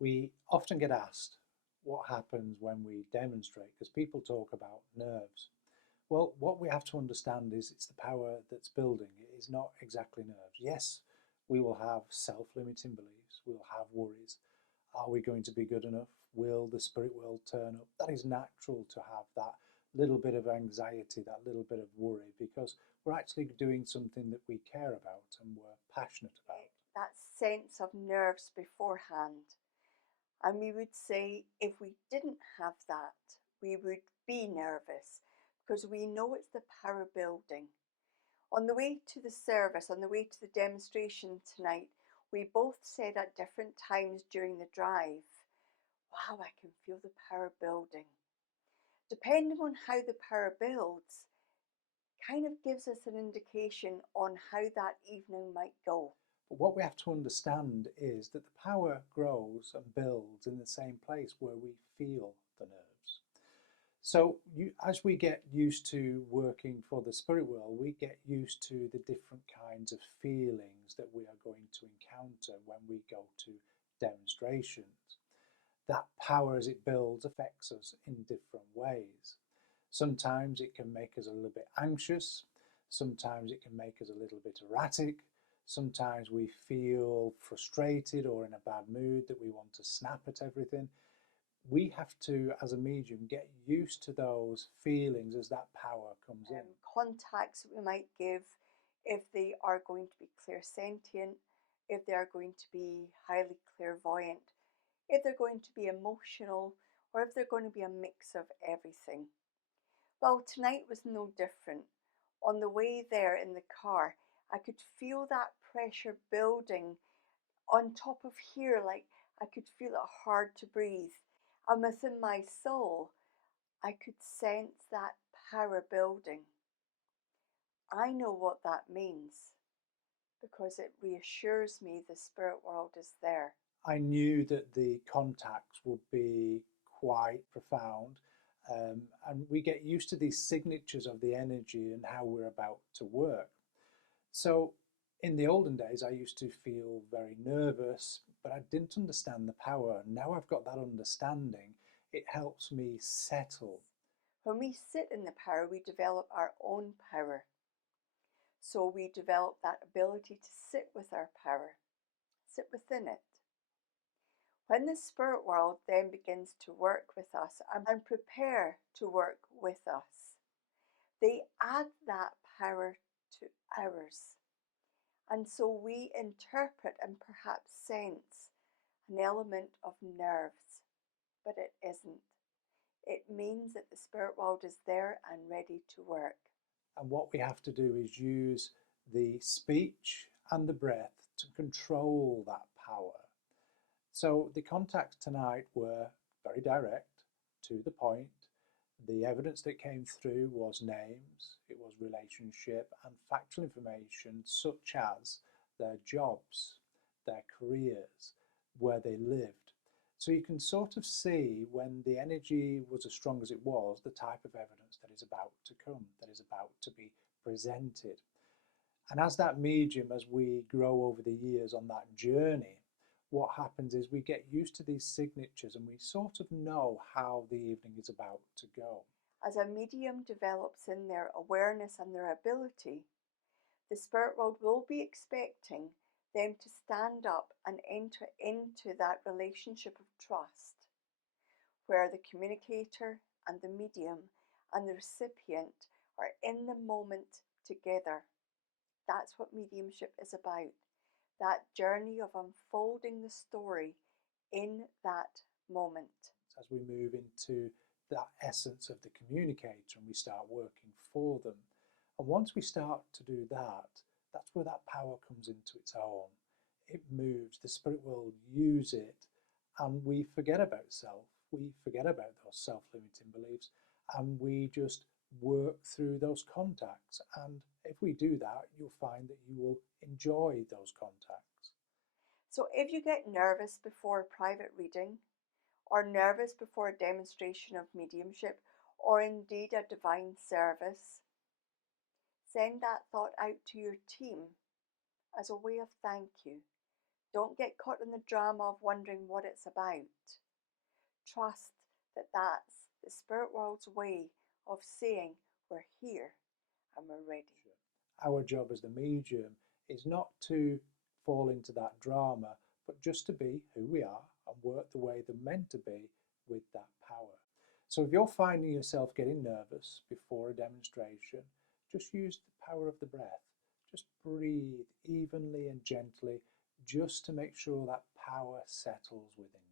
We often get asked what happens when we demonstrate, because people talk about nerves. Well, what we have to understand is it's the power that's building. It is not exactly nerves. Yes, we will have self-limiting beliefs. We'll have worries. Are we going to be good enough? Will the spirit world turn up? That is natural to have that little bit of anxiety, that little bit of worry, because we're actually doing something that we care about and we're passionate about. That sense of nerves beforehand. And we would say if we didn't have that, we would be nervous because we know it's the power building. On the way to the service, on the way to the demonstration tonight, we both said at different times during the drive, wow, I can feel the power building. Depending on how the power builds, kind of gives us an indication on how that evening might go. But what we have to understand is that the power grows and builds in the same place where we feel the nerves. So as we get used to working for the spirit world, we get used to the different kinds of feelings that we are going to encounter when we go to demonstrations. That power as it builds affects us in different ways. Sometimes it can make us a little bit anxious. Sometimes it can make us a little bit erratic. Sometimes we feel frustrated or in a bad mood that we want to snap at everything. We have to, as a medium, get used to those feelings as that power comes in. Contacts that we might give, if they are going to be clairsentient, if they are going to be highly clairvoyant, if they're going to be emotional, or if they're going to be a mix of everything. Well, tonight was no different. On the way there in the car, I could feel that pressure building on top of here, like I could feel it hard to breathe. And within my soul, I could sense that power building. I know what that means because it reassures me the spirit world is there. I knew that the contacts would be quite profound, and we get used to these signatures of the energy and how we're about to work. So in the olden days, I used to feel very nervous, but I didn't understand the power. Now I've got that understanding. It helps me settle. When we sit in the power, we develop our own power. So we develop that ability to sit with our power, sit within it. When the spirit world then begins to work with us and prepare to work with us, they add that power to ours. And so we interpret and perhaps sense an element of nerves, but it isn't. It means that the spirit world is there and ready to work. And what we have to do is use the speech and the breath to control that power. So the contacts tonight were very direct, to the point. The evidence that came through was names, it was relationship and factual information such as their jobs, their careers, where they lived. So you can sort of see when the energy was as strong as it was, the type of evidence that is about to come, that is about to be presented. And as that medium, as we grow over the years on that journey, what happens is we get used to these signatures and we sort of know how the evening is about to go. As a medium develops in their awareness and their ability, the spirit world will be expecting them to stand up and enter into that relationship of trust, where the communicator and the medium and the recipient are in the moment together. That's what mediumship is about. That journey of unfolding the story in that moment. As we move into that essence of the communicator and we start working for them. And once we start to do that, that's where that power comes into its own. It moves, the spirit will use it, and we forget about self. We forget about those self-limiting beliefs, and we just work through those contacts. And if we do that, you'll find that you will enjoy those contacts. So if you get nervous before a private reading, or nervous before a demonstration of mediumship, or indeed a divine service, send that thought out to your team as a way of thank you. Don't get caught in the drama of wondering what it's about. Trust that that's the spirit world's way of saying we're here and we're ready. Our job as the medium is not to fall into that drama, but just to be who we are and work the way they're meant to be with that power. So if you're finding yourself getting nervous before a demonstration, just use the power of the breath. Just breathe evenly and gently, just to make sure that power settles within you.